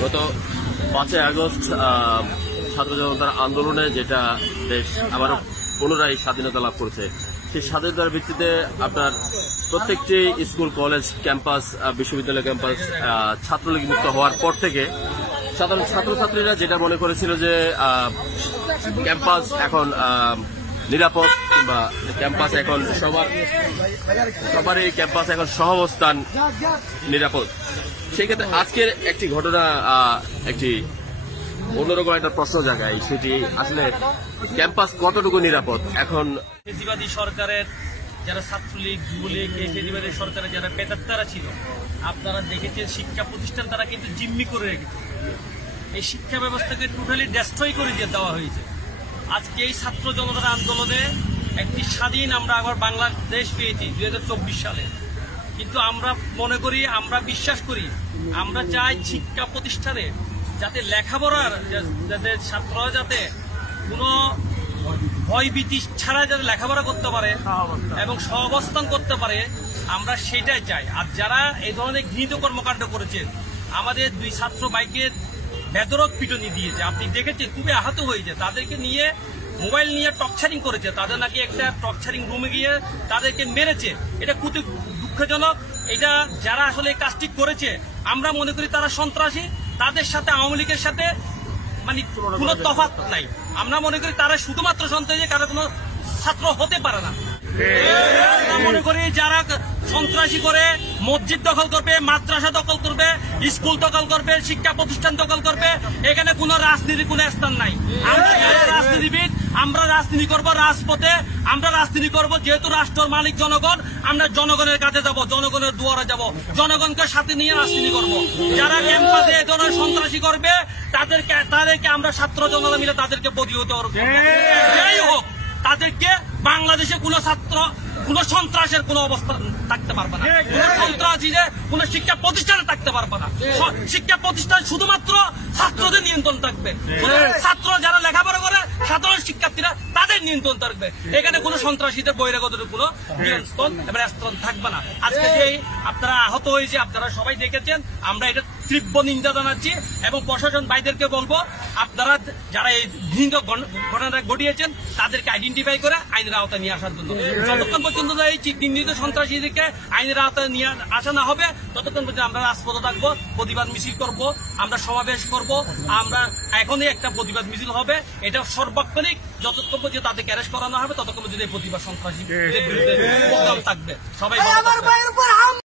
গত 5 আগস্ট ছাত্র জনতার আন্দোলনে যেটা দেশ আবারও পুনরায় স্বাধীনতা লাভ করেছে, সেই স্বাধীনতার ভিত্তিতে আপনার প্রত্যেকটি স্কুল, কলেজ, ক্যাম্পাস, বিশ্ববিদ্যালয় ক্যাম্পাস ছাত্রলীগ মুক্ত হওয়ার পর থেকে সাধারণ ছাত্রছাত্রীরা যেটা মনে করেছিল যে ক্যাম্পাস এখন নিরাপদ, কিংবা ক্যাম্পাস এখন সবারই ক্যাম্পাস এখন সহাবস্থান নিরাপদ। সেই ক্ষেত্রে আজকের একটি ঘটনা একটি অন্যরকম একটা প্রশ্ন জাগায়, সেটি আসলে ক্যাম্পাস কতটুকু নিরাপদ এখন? ফেসিবাদী সরকারের যারা ছাত্রলীগ, যুবলীগ, এই ফেসিবাদী সরকারের যারা পেতাত্তারা ছিল, আপনারা দেখেছেন শিক্ষা প্রতিষ্ঠান তারা কিন্তু জিম্মি করে রেখেছে। এই শিক্ষা ব্যবস্থাকে টোটালি ডেস্ট্রয় করে দিয়ে দেওয়া হয়েছে। আজকে এই ছাত্র জনতার আন্দোলনে একটি স্বাধীন আমরা আবার বাংলাদেশ পেয়েছি 2024 সালে। কিন্তু আমরা মনে করি, আমরা বিশ্বাস করি, আমরা চাই শিক্ষা প্রতিষ্ঠানে যাতে লেখাপড়ার, যাতে ছাত্ররা যাতে কোনো ভয়ভীতি ছাড়া যাতে লেখাপড়া করতে পারে এবং সহাবস্থান করতে পারে, আমরা সেটাই চাই। আর যারা এই ধরনের ঘৃণিত কর্মকাণ্ড করেছেন, আমাদের 2 ছাত্র ভাইকে বেদরক পিটুনি দিয়েছে, আপনি দেখেছেন, খুবই আহত হয়েছে। তাদেরকে নিয়ে মোবাইল নিয়ে টর্চারিং করেছে, তাদের নাকি একটা টর্চারিং রুমে গিয়ে তাদেরকে মেরেছে। এটা খুবই দুঃখজনক। এটা যারা আসলে এই কাজটি করেছে, আমরা মনে করি তারা সন্ত্রাসী। তাদের সাথে আওয়ামী লীগের সাথে মানে কোনো তফাৎ নাই। আমরা মনে করি তারা শুধুমাত্র সন্ত্রাসী, কারো কোনো ছাত্র হতে পারে না। আমরা মনে করি যারা সন্ত্রাসী করে মসজিদ দখল করবে, মাদ্রাসা দখল করবে, স্কুল দখল করবে, শিক্ষা প্রতিষ্ঠান দখল করবে, এখানে কোনো রাজনীতির কোনো স্থান নাই। আমরা রাজনীতিবিদ, আমরা রাজনীতি করব রাজপথে, আমরা রাজনীতি করব যেহেতু রাষ্ট্রের মালিক জনগণ। আমরা জনগণের কাছে যাব, জনগণের দুয়ারে যাব, জনগণকে সাথে নিয়ে রাজনীতি করব। যারা ক্যাম্পাসে এই ধরনের সন্ত্রাসী করবে তাদেরকে আমরা ছাত্র জনতা মিলে তাদেরকে প্রতিহত করব। যাই হোক, তাদেরকে বাংলাদেশে কোনো ছাত্র, কোন সন্ত্রাসের কোন অবস্থা থাকতে পারবে না, কোন সন্ত্রাসীদের কোন শিক্ষা প্রতিষ্ঠানে থাকতে পারবে না। শিক্ষা প্রতিষ্ঠান শুধুমাত্র ছাত্রদের নিয়ন্ত্রণ থাকবে। ছাত্র যারা লেখাপড়া করে, সাধারণ শিক্ষার্থীরা, তাদের নিয়ন্ত্রণ থাকবে। এখানে কোন সন্ত্রাসীদের বহিরাগতের কোন নিয়ন্ত্রণ এবং স্থান থাকবে না। আজকে যে আপনারা আহত হয়েছে, আপনারা সবাই দেখেছেন, আমরা এটা তীব্র নিন্দা জানাচ্ছি এবং প্রশাসন ভাইদেরকে বলবো, আপনারা যারা এই ঘৃণিত ঘটনা ঘটিয়েছেন তাদেরকে আইডেন্টিফাই করে আইনের আওতায় নিয়ে আসার জন্য। যতক্ষণ পর্যন্ত এই চিহ্নিত সন্ত্রাসীদেরকে আইনের আওতায় নিয়ে আসা না হবে, ততক্ষণ পর্যন্ত আমরা রাজপথে থাকবো, প্রতিবাদ মিছিল করব, আমরা সমাবেশ করব। আমরা এখনই একটা প্রতিবাদ মিছিল হবে, এটা সর্বাক্ষণিক যতক্ষণ পর্যন্ত তাদেরকে অ্যারেস্ট করানো হবে ততক্ষণ পর্যন্ত এই প্রতিবাদ সন্ত্রাসীদের বিরুদ্ধে প্রোগ্রাম থাকবে। সবাই ভালো থাকবেন।